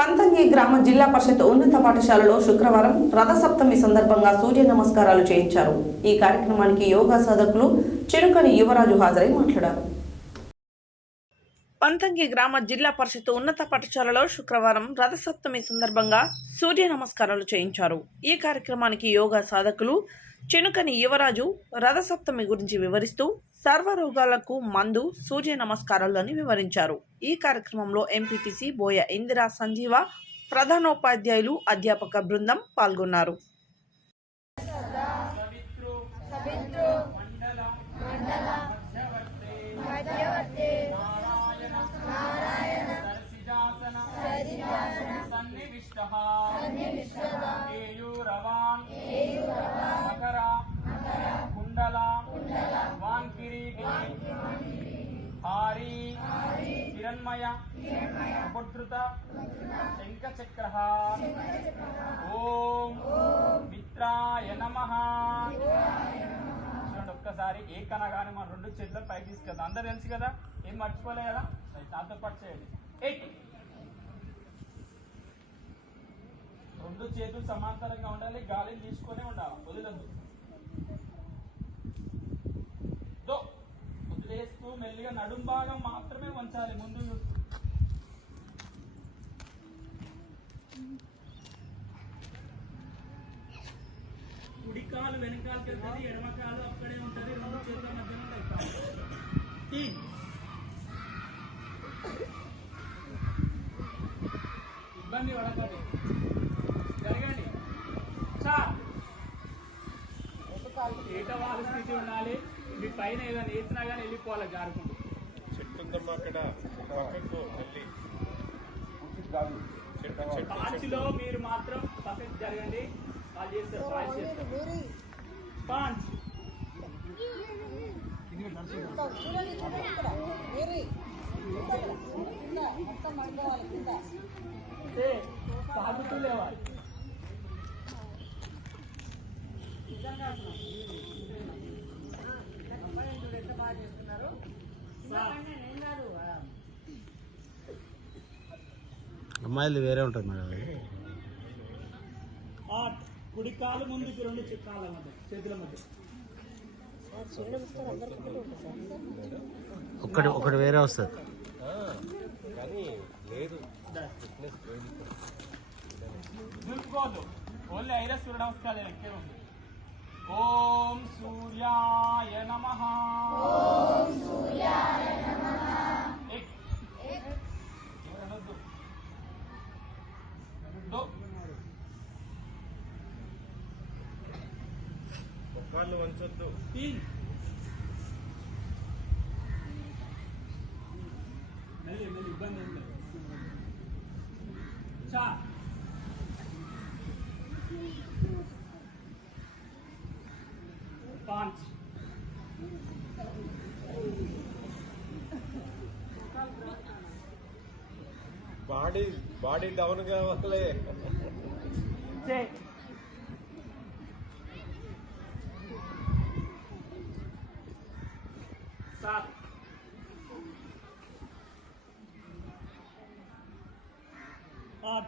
పంతంగి గ్రామ జిల్లా పరిషత్ ఉన్నత పాఠశాలలో శుక్రవారం రథసప్తమి సందర్భంగా సూర్య నమస్కారాలు చేయించారు. ఈ కార్యక్రమానికి యోగా సాధకులు చిరుకని యువరాజు హాజరై మాట్లాడారు. పంతంగి గ్రామ జిల్లా పరిషత్ ఉన్నత పాఠశాలలో శుక్రవారం రథసప్తమి సందర్భంగా సూర్య నమస్కారాలు చేయించారు. ఈ కార్యక్రమానికి యోగా సాధకులు చినుకని యువరాజు రథసప్తమి గురించి వివరిస్తూ సర్వరోగాలకు మందు సూర్య నమస్కారాలని వివరించారు. ఈ కార్యక్రమంలో ఎంపీటీసీ బోయ ఇందిరా సంజీవ, ప్రధానోపాధ్యాయులు, అధ్యాపక బృందం పాల్గొన్నారు. हिरण्मय उपधृत शंखचक्र ओम मित्राय नमः ఒక్కసారి ఏకనగానే మన రెండు చేతులు పైకి తీసుకెళ్తాం. అందరు తెలుసు కదా, ఏం మర్చిపోలే కదా, నాతో పాటు చేయండి. రెండు చేతులు సమాంతరంగా ఉండాలి, గాలిని తీసుకునే ఉండాలి, వదిలద్దు. వదిలేస్తూ మెల్లిగా నడుం భాగం మాత్రమే వంచాలి, ముందు చూస్తూ. కుడి కాలు వెనకాలకి వెళ్తుంది, ఎడమ కాలు అక్కడే ఉంటుంది, రెండు చేతుల మధ్యలో ఉంటాయి. ఇబ్బంది పడకండి, జరగండి. ఏటవాళ్ళ స్థితి ఉండాలి. మీ పైన ఏదైనా వేసినా కానీ వెళ్ళిపోవాలి జారుకుంటూ. చెట్టుందమ్మా అక్కడ పాంచ్లో మీరు మాత్రం పక్కకి జరగండి, వాళ్ళు చేస్తారు. పాంచ్ చేస్తారు. పాంచ్ సాగుతూ లేవాలి. అమ్మాయిలు వేరే ఉంటుంది మేడం. కుడి కాలు ముందుకు, రెండు కాళ్ళ మధ్య, చేతుల మధ్య. ఒకటి వేరే వస్తుంది. దులుపుకోవద్దు, ఓన్లీ ఐర సూర్య నమస్కారాలు ఎక్కే ఉంది. ఓం సూర్యాయ నమః. వాళ్ళు వంచొద్దు. మెల్లి ఇబ్బంది ఏం లేదు. పాంచ్ బాడీ డౌన్ కావాలి. सात आठ